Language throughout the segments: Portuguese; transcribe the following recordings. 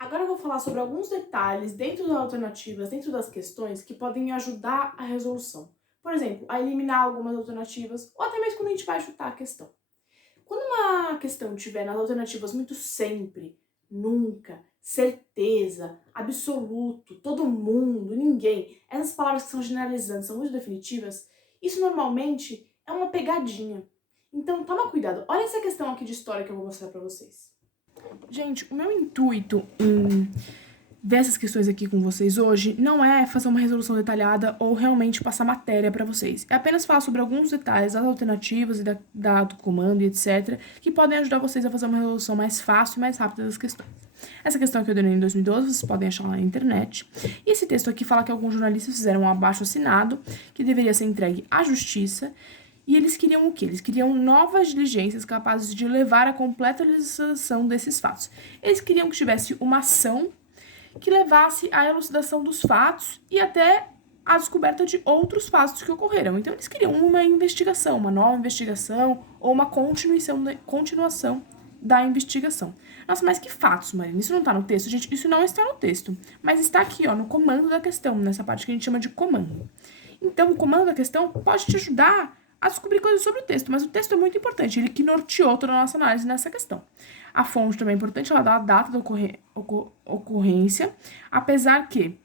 Agora eu vou falar sobre alguns detalhes dentro das alternativas, dentro das questões, que podem ajudar a resolução. Por exemplo, a eliminar algumas alternativas, ou até mesmo quando a gente vai chutar a questão. Quando uma questão tiver nas alternativas muito sempre, nunca, certeza, absoluto, todo mundo, ninguém, essas palavras que são generalizantes, são muito definitivas, isso normalmente é uma pegadinha. Então toma cuidado. Olha essa questão aqui de história que eu vou mostrar pra vocês. Gente, o meu intuito em ver essas questões aqui com vocês hoje não é fazer uma resolução detalhada ou realmente passar matéria para vocês. É apenas falar sobre alguns detalhes das alternativas e do comando e etc. que podem ajudar vocês a fazer uma resolução mais fácil e mais rápida das questões. Essa questão que eu dei em 2012, vocês podem achar lá na internet. E esse texto aqui fala que alguns jornalistas fizeram um abaixo-assinado que deveria ser entregue à justiça. E eles queriam o quê? Eles queriam novas diligências capazes de levar à completa elucidação desses fatos. Eles queriam que tivesse uma ação que levasse à elucidação dos fatos e até à descoberta de outros fatos que ocorreram. Então, eles queriam uma investigação, uma nova investigação ou uma continuação da investigação. Nossa, mas que fatos, Marina? Isso não tá no texto? Gente, isso não está no texto. Mas está aqui, ó, no comando da questão, nessa parte que a gente chama de comando. Então, o comando da questão pode te ajudar a descobrir coisas sobre o texto, mas o texto é muito importante, ele que norteou toda a nossa análise nessa questão. A fonte também é importante, ela dá a data da ocorrência, apesar que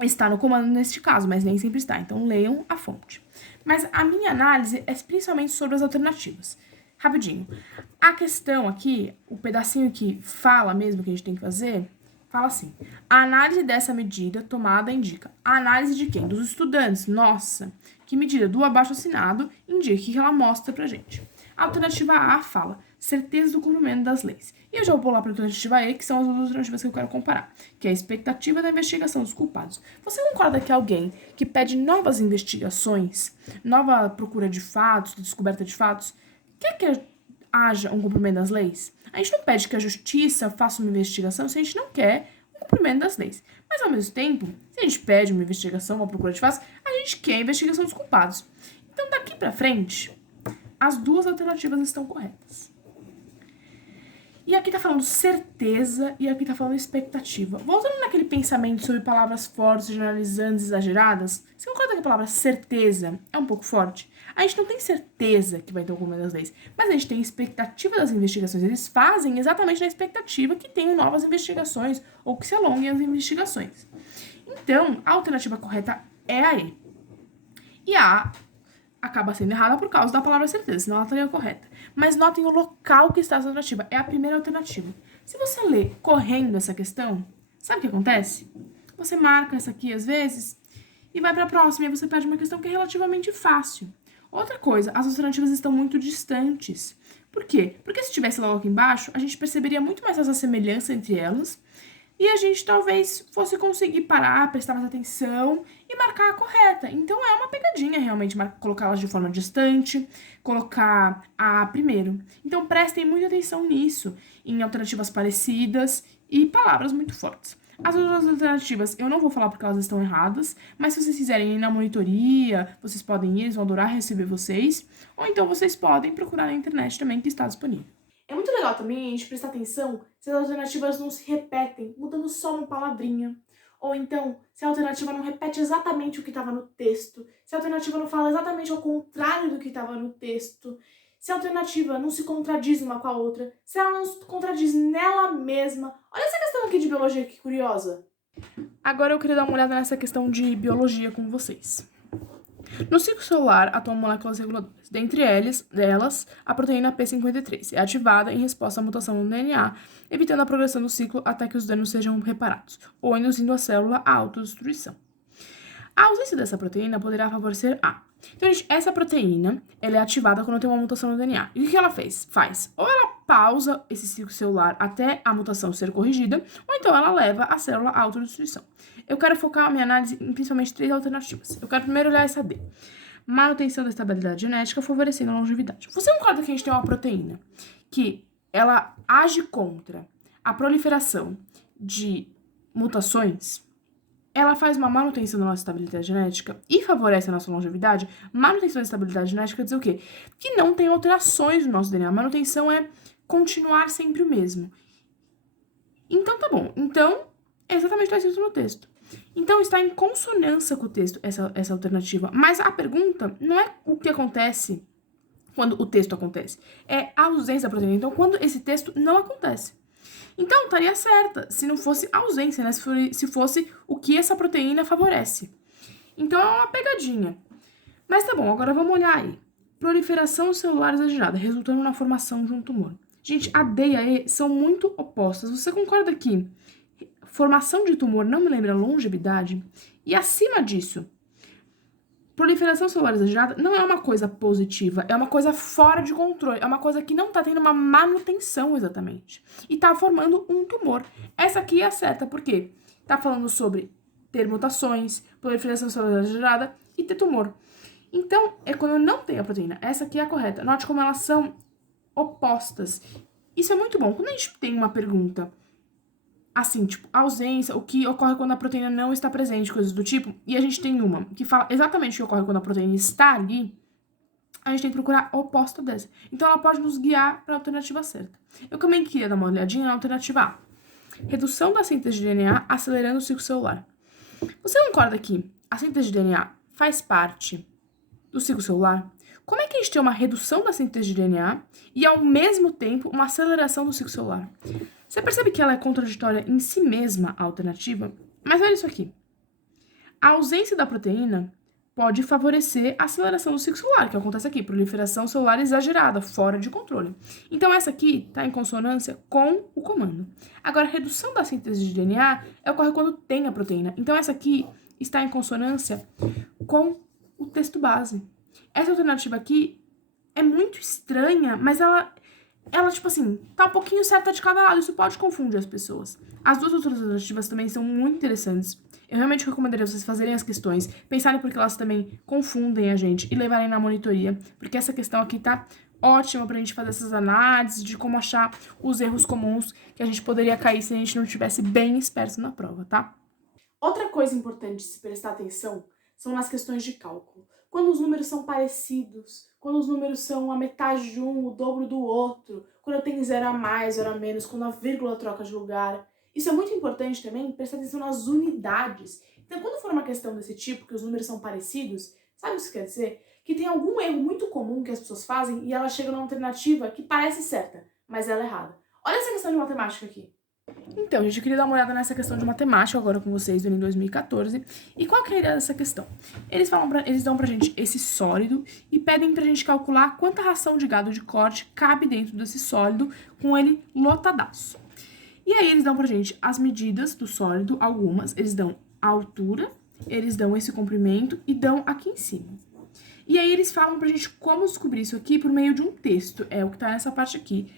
está no comando neste caso, mas nem sempre está, então leiam a fonte. Mas a minha análise é principalmente sobre as alternativas. Rapidinho. A questão aqui, o pedacinho que fala mesmo que a gente tem que fazer, fala assim: a análise dessa medida tomada indica. A análise de quem? Dos estudantes. Nossa, que medida? Do abaixo-assinado indica o que ela mostra pra gente. A alternativa A fala certeza do cumprimento das leis. E eu já vou pular para a alternativa E, que são as duas alternativas que eu quero comparar, que é a expectativa da investigação dos culpados. Você concorda que alguém que pede novas investigações, nova procura de fatos, descoberta de fatos, quer que haja um cumprimento das leis? A gente não pede que a justiça faça uma investigação se a gente não quer um cumprimento das leis. Mas, ao mesmo tempo, se a gente pede uma investigação, uma procura de fatos, a gente quer a investigação dos culpados. Então, daqui para frente, as duas alternativas estão corretas. E aqui tá falando certeza e aqui tá falando expectativa. Voltando naquele pensamento sobre palavras fortes, generalizantes, exageradas, você concorda que a palavra certeza é um pouco forte? A gente não tem certeza que vai ter o cumprimento das leis, mas a gente tem expectativa das investigações. Eles fazem exatamente na expectativa que tenham novas investigações ou que se alonguem as investigações. Então, a alternativa correta é a E. E a acaba sendo errada por causa da palavra certeza, senão ela estaria correta. Mas notem o local que está essa alternativa. É a primeira alternativa. Se você lê correndo essa questão, sabe o que acontece? Você marca essa aqui às vezes e vai para a próxima e você perde uma questão que é relativamente fácil. Outra coisa, as alternativas estão muito distantes. Por quê? Porque se estivesse logo aqui embaixo, a gente perceberia muito mais essa semelhança entre elas e a gente talvez fosse conseguir parar, prestar mais atenção e marcar a correta. Então é uma pegadinha realmente colocá-las de forma distante, colocar a primeiro. Então prestem muita atenção nisso, em alternativas parecidas e palavras muito fortes. As outras alternativas eu não vou falar porque elas estão erradas, mas se vocês quiserem ir na monitoria, vocês podem ir, eles vão adorar receber vocês. Ou então vocês podem procurar na internet também, que está disponível. É muito legal também a gente prestar atenção se as alternativas não se repetem, mudando só uma palavrinha. Ou então, se a alternativa não repete exatamente o que estava no texto, se a alternativa não fala exatamente ao contrário do que estava no texto, se a alternativa não se contradiz uma com a outra, se ela não se contradiz nela mesma. Olha essa questão aqui de biologia, que curiosa. Agora eu queria dar uma olhada nessa questão de biologia com vocês. No ciclo celular atuam moléculas reguladoras. Dentre elas, a proteína P53 é ativada em resposta à mutação no DNA, evitando a progressão do ciclo até que os danos sejam reparados, ou induzindo a célula à autodestruição. A ausência dessa proteína poderá favorecer a. Então, gente, essa proteína ela é ativada quando tem uma mutação no DNA. E o que ela faz? Ou ela pausa esse ciclo celular até a mutação ser corrigida, ou então ela leva a célula à autodestruição. Eu quero focar a minha análise em principalmente 3 alternativas. Eu quero primeiro olhar essa D. Manutenção da estabilidade genética, favorecendo a longevidade. Você concorda que a gente tem uma proteína que ela age contra a proliferação de mutações? Ela faz uma manutenção da nossa estabilidade genética e favorece a nossa longevidade. Manutenção da estabilidade genética quer dizer o quê? Que não tem alterações no nosso DNA. Manutenção é continuar sempre o mesmo. Então tá bom. Então, é exatamente o que está escrito no texto. Então está em consonância com o texto, essa alternativa. Mas a pergunta não é o que acontece quando o texto acontece. É a ausência da proteína. Então, quando esse texto não acontece. Então, estaria certa se não fosse ausência, né? Se fosse o que essa proteína favorece. Então, é uma pegadinha. Mas tá bom, agora vamos olhar aí. Proliferação celular exagerada, resultando na formação de um tumor. Gente, a D e a E são muito opostas. Você concorda que formação de tumor não me lembra longevidade? E acima disso, proliferação celular exagerada não é uma coisa positiva, é uma coisa fora de controle, é uma coisa que não tá tendo uma manutenção exatamente. E tá formando um tumor. Essa aqui é a certa, porque tá falando sobre ter mutações, proliferação celular exagerada e ter tumor. Então, é quando não tem a proteína. Essa aqui é a correta. Note como elas são opostas. Isso é muito bom. Quando a gente tem uma pergunta assim, tipo, ausência, o que ocorre quando a proteína não está presente, coisas do tipo, e a gente tem uma que fala exatamente o que ocorre quando a proteína está ali, a gente tem que procurar a oposta dessa. Então, ela pode nos guiar para a alternativa certa. Eu também queria dar uma olhadinha na alternativa A. Redução da síntese de DNA acelerando o ciclo celular. Você concorda que a síntese de DNA faz parte do ciclo celular? Como é que a gente tem uma redução da síntese de DNA e, ao mesmo tempo, uma aceleração do ciclo celular? Você percebe que ela é contraditória em si mesma, a alternativa? Mas olha isso aqui. A ausência da proteína pode favorecer a aceleração do ciclo celular, que acontece aqui, proliferação celular exagerada, fora de controle. Então, essa aqui está em consonância com o comando. Agora, a redução da síntese de DNA ocorre quando tem a proteína. Então, essa aqui está em consonância com o texto base. Essa alternativa aqui é muito estranha, mas ela, tipo assim, tá um pouquinho certa de cada lado. Isso pode confundir as pessoas. As duas outras alternativas também são muito interessantes. Eu realmente recomendaria vocês fazerem as questões, pensarem porque elas também confundem a gente e levarem na monitoria, porque essa questão aqui tá ótima pra gente fazer essas análises de como achar os erros comuns que a gente poderia cair se a gente não estivesse bem esperto na prova, tá? Outra coisa importante de se prestar atenção são nas questões de cálculo. Quando os números são parecidos, quando os números são a metade de um, o dobro do outro, quando tem zero a mais, zero a menos, quando a vírgula troca de lugar. Isso é muito importante também, prestar atenção nas unidades. Então, quando for uma questão desse tipo, que os números são parecidos, sabe o que isso quer dizer? Que tem algum erro muito comum que as pessoas fazem e ela chega numa alternativa que parece certa, mas ela é errada. Olha essa questão de matemática aqui. Então, gente, eu queria dar uma olhada nessa questão de matemática agora com vocês, do Enem 2014. E qual que é a ideia dessa questão? Eles dão pra gente esse sólido e pedem pra gente calcular quanta ração de gado de corte cabe dentro desse sólido com ele lotadaço. E aí eles dão pra gente as medidas do sólido, algumas, eles dão a altura, eles dão esse comprimento e dão aqui em cima. E aí eles falam pra gente como descobrir isso aqui por meio de um texto, é o que tá nessa parte aqui.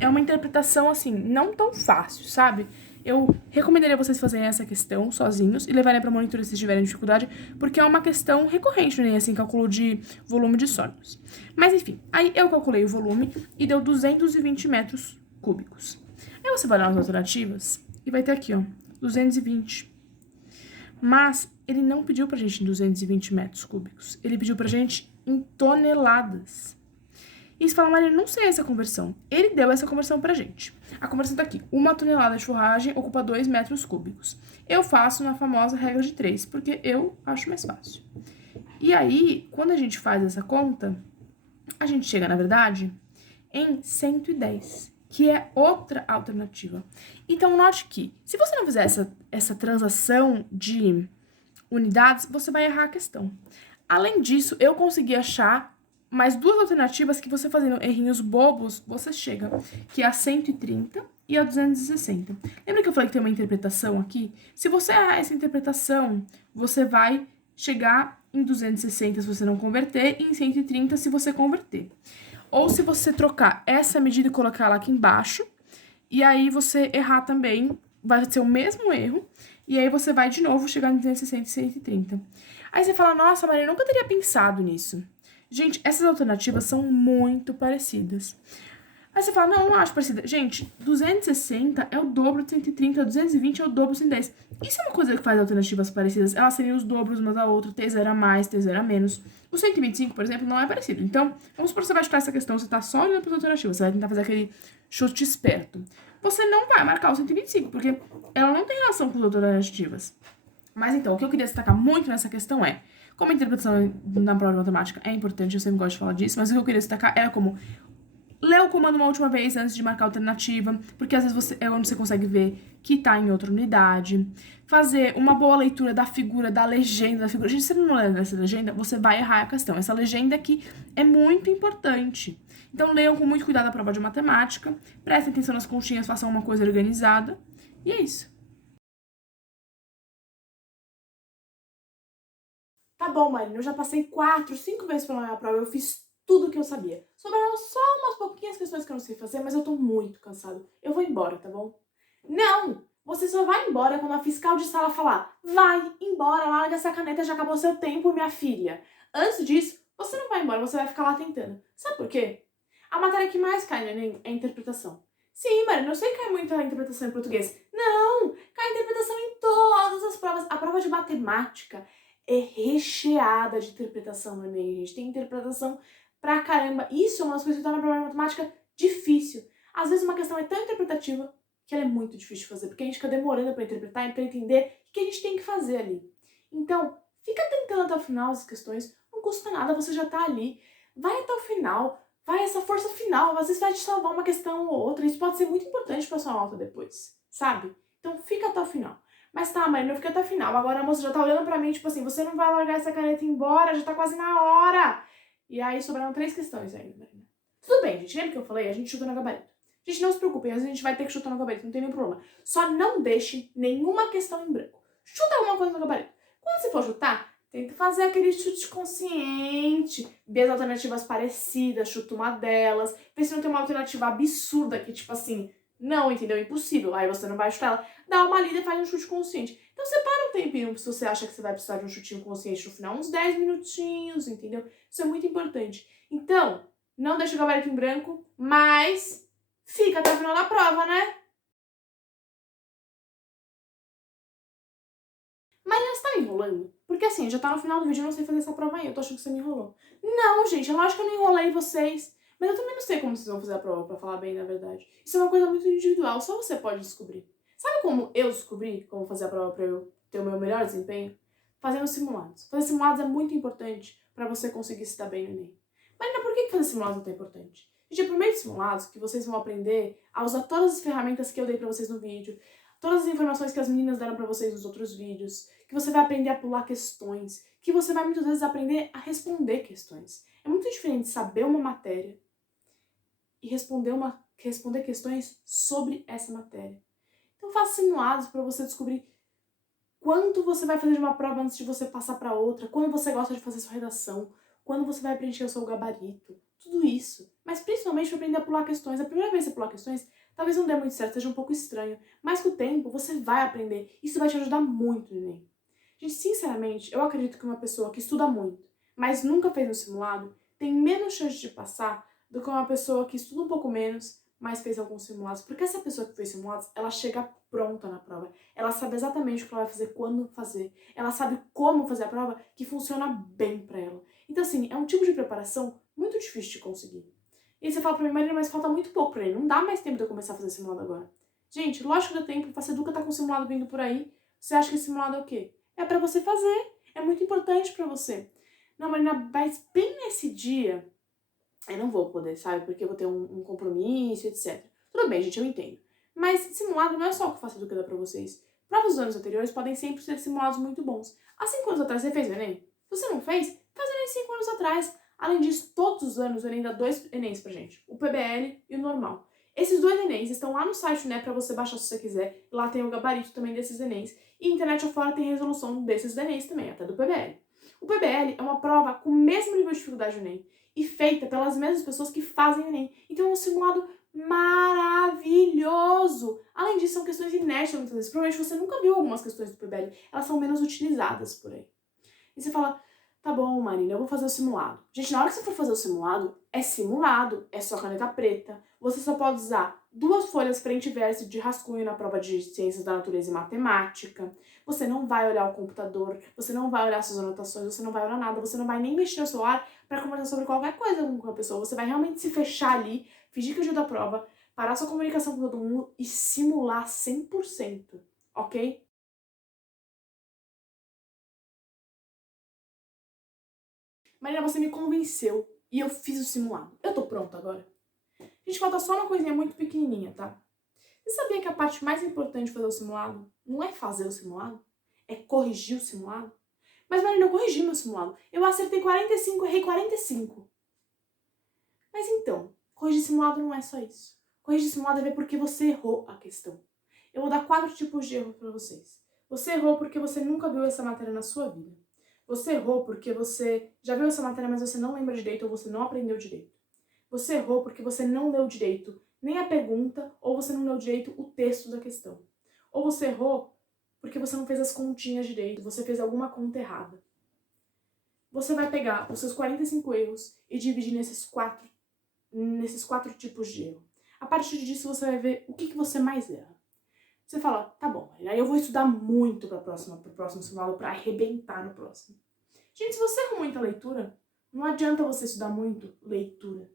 É uma interpretação, assim, não tão fácil, sabe? Eu recomendaria vocês fazerem essa questão sozinhos e levarem pra monitor se tiverem dificuldade, porque é uma questão recorrente, né? Assim, cálculo de volume de sólidos. Mas, enfim, aí eu calculei o volume e deu 220 metros cúbicos. Aí você vai lá nas alternativas e vai ter aqui, ó, 220. Mas ele não pediu pra gente em 220 metros cúbicos. Ele pediu pra gente em toneladas. E você fala, mas ele não sei essa conversão. Ele deu essa conversão pra gente. A conversão tá aqui. 1 tonelada de forragem ocupa 2 metros cúbicos. Eu faço na famosa regra de 3, porque eu acho mais fácil. E aí, quando a gente faz essa conta, a gente chega, na verdade, em 110, que é outra alternativa. Então, note que, se você não fizer essa transação de unidades, você vai errar a questão. Além disso, eu consegui achar mais duas alternativas que você fazendo errinhos bobos, você chega, que é a 130 e a 260. Lembra que eu falei que tem uma interpretação aqui? Se você errar essa interpretação, você vai chegar em 260 se você não converter e em 130 se você converter. Ou se você trocar essa medida e colocar ela aqui embaixo, e aí você errar também, vai ser o mesmo erro, e aí você vai de novo chegar em 260 e 130. Aí você fala, nossa, Maria, eu nunca teria pensado nisso. Gente, essas alternativas são muito parecidas. Aí você fala, não acho parecida. Gente, 260 é o dobro de 130, 220 é o dobro de 110. Isso é uma coisa que faz alternativas parecidas. Elas seriam os dobros uma da outra, T0 a mais, T0 a menos. O 125, por exemplo, não é parecido. Então, vamos supor que você vai estudar essa questão, você tá só olhando para as alternativas, você vai tentar fazer aquele chute esperto. você não vai marcar o 125, porque ela não tem relação com as alternativas. Mas então, o que eu queria destacar muito nessa questão é, como a interpretação na prova de matemática é importante, eu sempre gosto de falar disso, mas o que eu queria destacar é como ler o comando uma última vez antes de marcar a alternativa, porque às vezes é onde você consegue ver que tá em outra unidade. Fazer uma boa leitura da figura, da legenda da figura. Gente, se você não ler essa legenda, você vai errar a questão. Essa legenda aqui é muito importante. Então, leiam com muito cuidado a prova de matemática, prestem atenção nas conchinhas, façam uma coisa organizada. E é isso. Tá bom, Marina, eu já passei 4, 5 vezes pela minha prova, eu fiz tudo o que eu sabia. Sobraram só umas pouquinhas questões que eu não sei fazer, mas eu tô muito cansado. Eu vou embora, tá bom? Não! Você só vai embora quando a fiscal de sala falar: vai embora, larga essa caneta, já acabou seu tempo, minha filha. Antes disso, você não vai embora, você vai ficar lá tentando. Sabe por quê? A matéria que mais cai no Enem é a interpretação. Sim, Marina, eu sei que cai muito a interpretação em português. Não! Cai a interpretação em todas as provas. A prova de matemática é recheada de interpretação no Enem, gente. Tem interpretação pra caramba. Isso é uma das coisas que torna a prova de matemática difícil. Às vezes uma questão é tão interpretativa que ela é muito difícil de fazer, porque a gente fica demorando pra interpretar e pra entender o que a gente tem que fazer ali. Então, fica tentando até o final as questões, não custa nada, você já tá ali. Vai até o final, vai essa força final, às vezes vai te salvar uma questão ou outra, isso pode ser muito importante pra sua nota depois, sabe? Então fica até o final. Mas tá, Marina, eu fiquei até o final. Agora a moça já tá olhando pra mim, tipo assim, você não vai largar essa caneta embora, já tá quase na hora. E aí sobraram 3 questões ainda, Marina. Tudo bem, gente, lembra que eu falei? A gente chuta no gabarito. Gente, não se preocupem, às vezes a gente vai ter que chutar no gabarito, não tem nenhum problema. Só não deixe nenhuma questão em branco. Chuta alguma coisa no gabarito. Quando você for chutar, tenta fazer aquele chute consciente, ver as alternativas parecidas, chuta uma delas, vê se não tem uma alternativa absurda que, tipo assim, não, entendeu? Impossível. Aí você não vai chutar ela. Dá uma lida e faz um chute consciente. Então separa um tempinho se você acha que você vai precisar de um chutinho consciente no final, uns 10 minutinhos, entendeu? Isso é muito importante. Então, não deixa o gabarito em branco, mas fica até o final da prova, né? Mariana, você tá me enrolando? Porque assim, já tá no final do vídeo, eu não sei fazer essa prova aí, eu tô achando que você me enrolou. Não, gente, é lógico que eu não enrolei vocês. Mas eu também não sei como vocês vão fazer a prova, pra falar bem na verdade. Isso é uma coisa muito individual, só você pode descobrir. Sabe como eu descobri como fazer a prova pra eu ter o meu melhor desempenho? Fazendo simulados. Fazer simulados é muito importante pra você conseguir se dar bem no Enem. Marina, por que fazer simulados é tão importante? Gente, é por meio de simulados que vocês vão aprender a usar todas as ferramentas que eu dei pra vocês no vídeo, todas as informações que as meninas deram pra vocês nos outros vídeos, que você vai aprender a pular questões, que você vai muitas vezes aprender a responder questões. É muito diferente saber uma matéria e responder questões sobre essa matéria. Então faça simulados para você descobrir quanto você vai fazer de uma prova antes de você passar para outra, quando você gosta de fazer sua redação, quando você vai preencher o seu gabarito, tudo isso. Mas principalmente para aprender a pular questões. A primeira vez que você pular questões, talvez não dê muito certo, seja um pouco estranho, mas com o tempo você vai aprender. Isso vai te ajudar muito no Enem. Gente, sinceramente, eu acredito que uma pessoa que estuda muito, mas nunca fez um simulado, tem menos chance de passar do que uma pessoa que estuda um pouco menos, mas fez alguns simulados. Porque essa pessoa que fez simulados, ela chega pronta na prova. Ela sabe exatamente o que ela vai fazer, quando fazer. Ela sabe como fazer a prova que funciona bem pra ela. Então, assim, é um tipo de preparação muito difícil de conseguir. E aí você fala pra mim, Marina, mas falta muito pouco pra ele. Não dá mais tempo de eu começar a fazer simulado agora. Gente, lógico que dá tempo. O Faceduca tá com simulado vindo por aí. Você acha que esse simulado é o quê? É pra você fazer. É muito importante pra você. Não, Marina, mas bem nesse dia, eu não vou poder, sabe? Porque eu vou ter um compromisso, etc. Tudo bem, gente, eu entendo. Mas simulado não é só o que o Faceduca dá pra vocês. Provas dos anos anteriores podem sempre ser simulados muito bons. Há 5 anos atrás você fez o Enem? Se você não fez, faz o Enem 5 anos atrás. Além disso, todos os anos o Enem dá 2 Enems pra gente. O PBL e o normal. Esses 2 Enems estão lá no site, né, pra você baixar se você quiser. Lá tem o gabarito também desses Enems. E internet afora tem resolução desses Enems também, até do PBL. O PBL é uma prova com o mesmo nível de dificuldade do Enem e feita pelas mesmas pessoas que fazem o Enem. Então é um simulado maravilhoso! Além disso, são questões inéditas muitas vezes. Provavelmente você nunca viu algumas questões do PBL. Elas são menos utilizadas por aí. E você fala, tá bom, Marina, eu vou fazer o simulado. Gente, na hora que você for fazer o simulado, é só caneta preta. Você só pode usar 2 folhas frente e verso de rascunho na prova de ciências da natureza e matemática. Você não vai olhar o computador, você não vai olhar suas anotações, você não vai olhar nada, você não vai nem mexer no celular para conversar sobre qualquer coisa com a pessoa. Você vai realmente se fechar ali, fingir que é o dia da prova, parar sua comunicação com todo mundo e simular 100%, ok? Marina, você me convenceu e eu fiz o simulado. Eu tô pronta agora. Gente, falta só uma coisinha muito pequenininha, tá? Você sabia que a parte mais importante de fazer o simulado não é fazer o simulado? É corrigir o simulado? Mas, Marina, eu corrigi meu simulado. Eu acertei 45, errei 45. Mas então, corrigir simulado não é só isso. Corrigir simulado é ver porque você errou a questão. Eu vou dar 4 tipos de erro para vocês. Você errou porque você nunca viu essa matéria na sua vida. Você errou porque você já viu essa matéria, mas você não lembra direito ou você não aprendeu direito. Você errou porque você não leu direito nem a pergunta ou você não leu direito o texto da questão. Ou você errou porque você não fez as continhas direito, você fez alguma conta errada. Você vai pegar os seus 45 erros e dividir nesses quatro tipos de erro. A partir disso você vai ver o que você mais erra. Você fala, tá bom, aí eu vou estudar muito pro próximo simulado para arrebentar no próximo. Gente, se você erra muita leitura, não adianta você estudar muito leitura.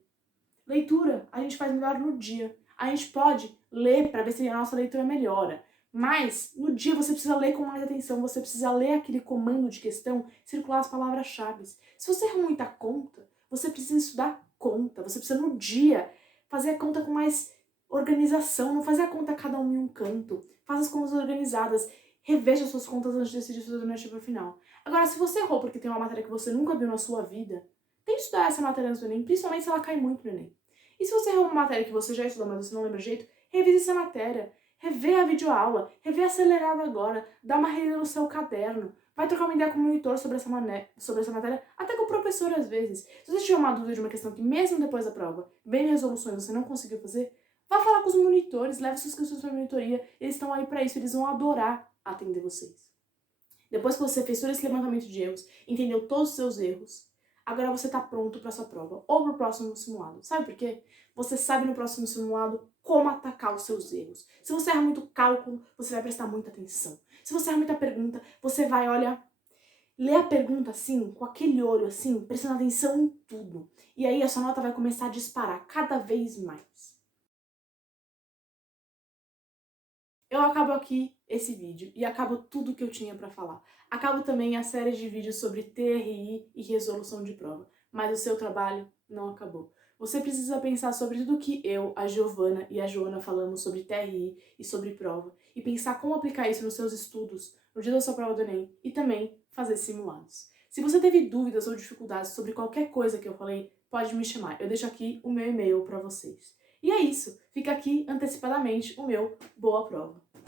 Leitura a gente faz melhor no dia. A gente pode ler para ver se a nossa leitura melhora. Mas no dia você precisa ler com mais atenção, você precisa ler aquele comando de questão, circular as palavras-chave. Se você erra muita conta, você precisa estudar conta. Você precisa no dia fazer a conta com mais organização, não fazer a conta cada um em um canto. Faça as contas organizadas. Reveja suas contas antes de decidir sua alternativa final. Agora, se você errou porque tem uma matéria que você nunca viu na sua vida, tente estudar essa matéria no Enem, principalmente se ela cai muito no Enem. E se você errou uma matéria que você já estudou, mas você não lembra jeito, revise essa matéria. Revê a videoaula, revê acelerado agora, dá uma relida no seu caderno, vai trocar uma ideia com o monitor sobre essa matéria, até com o professor às vezes. Se você tiver uma dúvida de uma questão que mesmo depois da prova, bem resoluções, você não conseguiu fazer, vá falar com os monitores, leve suas questões para a monitoria, eles estão aí para isso, eles vão adorar atender vocês. Depois que você fez todo esse levantamento de erros, entendeu todos os seus erros, agora você está pronto para sua prova ou para o próximo simulado. Sabe por quê? Você sabe no próximo simulado como atacar os seus erros. Se você erra muito cálculo, você vai prestar muita atenção. Se você erra muita pergunta, você vai, olha, ler a pergunta assim, com aquele olho assim, prestando atenção em tudo. E aí a sua nota vai começar a disparar cada vez mais. Eu acabo aqui esse vídeo e acabo tudo que eu tinha para falar. Acabo também a série de vídeos sobre TRI e resolução de prova, mas o seu trabalho não acabou. Você precisa pensar sobre tudo que eu, a Giovana e a Joana falamos sobre TRI e sobre prova e pensar como aplicar isso nos seus estudos no dia da sua prova do Enem e também fazer simulados. Se você teve dúvidas ou dificuldades sobre qualquer coisa que eu falei, pode me chamar. Eu deixo aqui o meu e-mail para vocês. E é isso. Fica aqui antecipadamente o meu boa prova.